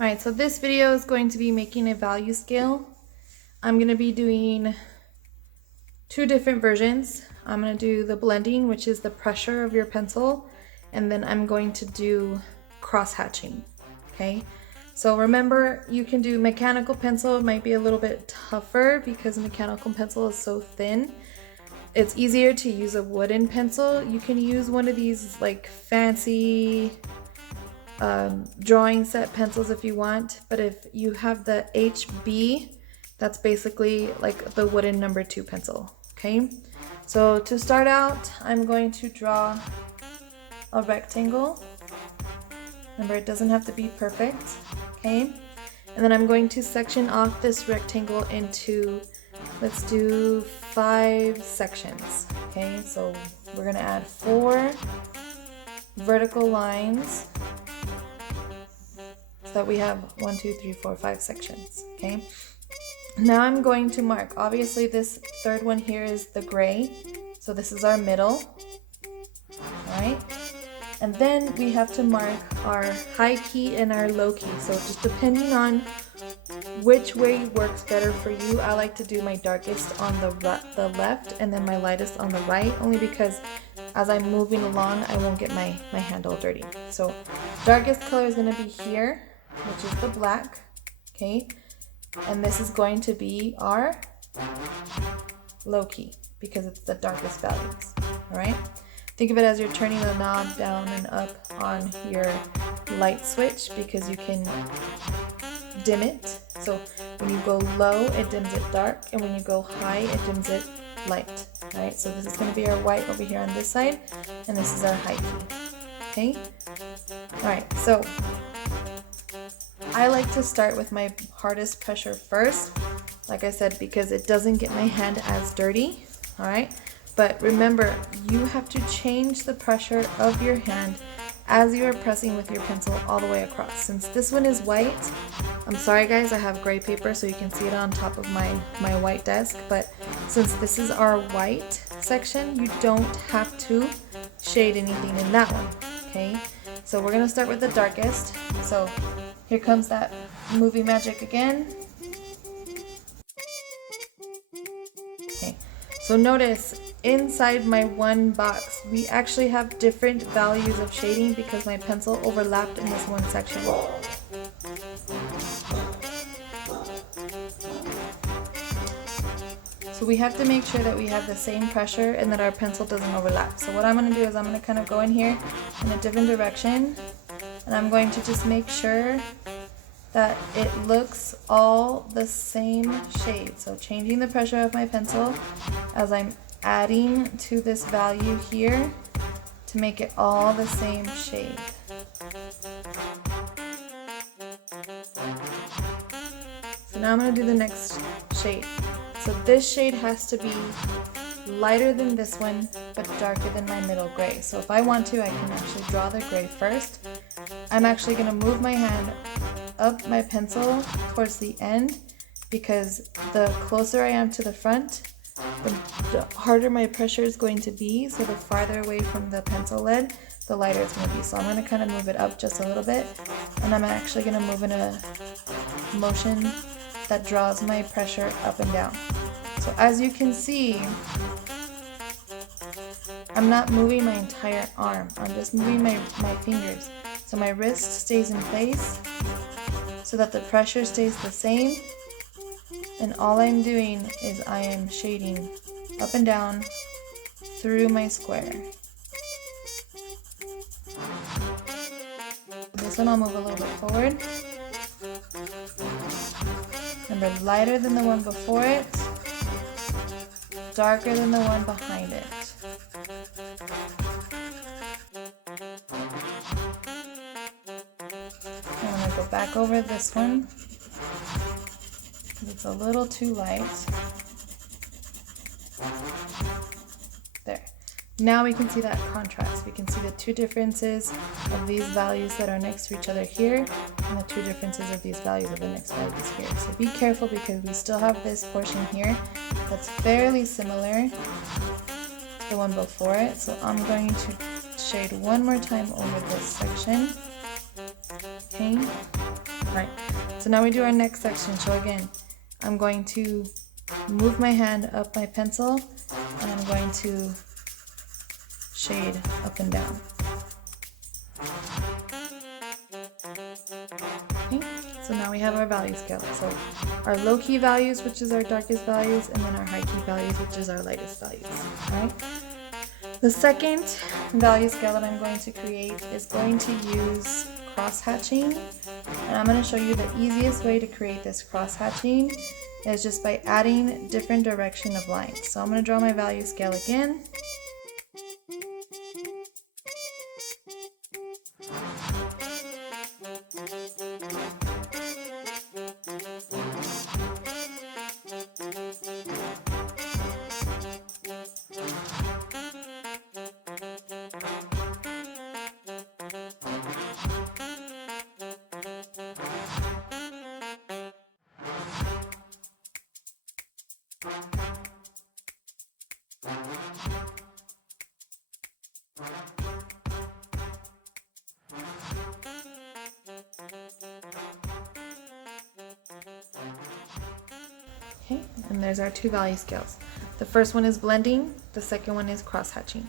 Alright, so this video is going to be making a value scale. I'm going to be doing two different versions. I'm going to do the blending, which is the pressure of your pencil, and then I'm going to do cross hatching. Okay, so remember, you can do mechanical pencil. It might be a little bit tougher because mechanical pencil is so thin. It's easier to use a wooden pencil. You can use one of these like fancy drawing set pencils if you want, but if you have the HB, that's basically like the wooden number 2 pencil. Okay, so to start out, I'm going to draw a rectangle. Remember, it doesn't have to be perfect. Okay, and then I'm going to section off this rectangle into, let's do 5 sections. Okay, so we're gonna add 4 vertical lines so that we have 1, 2, 3, 4, 5 sections. Okay, now I'm going to mark. Obviously this third one here is the gray, so this is our middle. All right, and then we have to mark our high key and our low key. So just depending on which way works better for you, I like to do my darkest on the left and then my lightest on the right, only because as I'm moving along, I won't get my hand all dirty. So darkest color is going to be here, which is the black. Okay, and this is going to be our low key because it's the darkest values. All right, think of it as you're turning the knob down and up on your light switch, because you can dim it. So when you go low, it dims it dark, and when you go high, it dims it light. All right, so this is going to be our white over here on this side, and this is our high key. Okay, all right, so I like to start with my hardest pressure first, like I said, because it doesn't get my hand as dirty. All right, but remember, you have to change the pressure of your hand as you are pressing with your pencil all the way across. Since this one is white, I'm sorry guys, I have gray paper so you can see it on top of my white desk, but since this is our white section, you don't have to shade anything in that one. Okay, so we're gonna start with the darkest. So here comes that movie magic again. Okay, so notice inside my one box, we actually have different values of shading because my pencil overlapped in this one section. So we have to make sure that we have the same pressure and that our pencil doesn't overlap. So what I'm going to do is I'm going to kind of go in here in a different direction, and I'm going to just make sure that it looks all the same shade. So changing the pressure of my pencil as I'm adding to this value here to make it all the same shade. So now I'm going to do the next shade. So this shade has to be lighter than this one, but darker than my middle gray. So if I want to, I can actually draw the gray first. I'm actually going to move my hand up my pencil towards the end, because the closer I am to the front, the harder my pressure is going to be. So the farther away from the pencil lead, the lighter it's going to be. So I'm going to kind of move it up just a little bit, and I'm actually going to move in a motion that draws my pressure up and down. So as you can see, I'm not moving my entire arm, I'm just moving my fingers. So my wrist stays in place so that the pressure stays the same, and all I'm doing is I am shading up and down through my square. This one I'll move a little bit forward. Remember, lighter than the one before it, darker than the one behind it. I'm going to go back over this one because it's a little too light. There. Now we can see that contrast. We can see the two differences of these values that are next to each other here, and the two differences of these values of the next values here. So be careful, because we still have this portion here that's fairly similar to the one before it. So I'm going to shade one more time over this section. Okay. Right, so now we do our next section. So again, I'm going to move my hand up my pencil and I'm going to shade up and down. Okay, so now we have our value scale. So our low key values, which is our darkest values, and then our high key values, which is our lightest values. All right. The second value scale that I'm going to create is going to use cross-hatching, and I'm going to show you the easiest way to create this cross-hatching is just by adding different direction of lines. So I'm going to draw my value scale again. Okay, and there's our two value scales. The first one is blending, the second one is cross-hatching.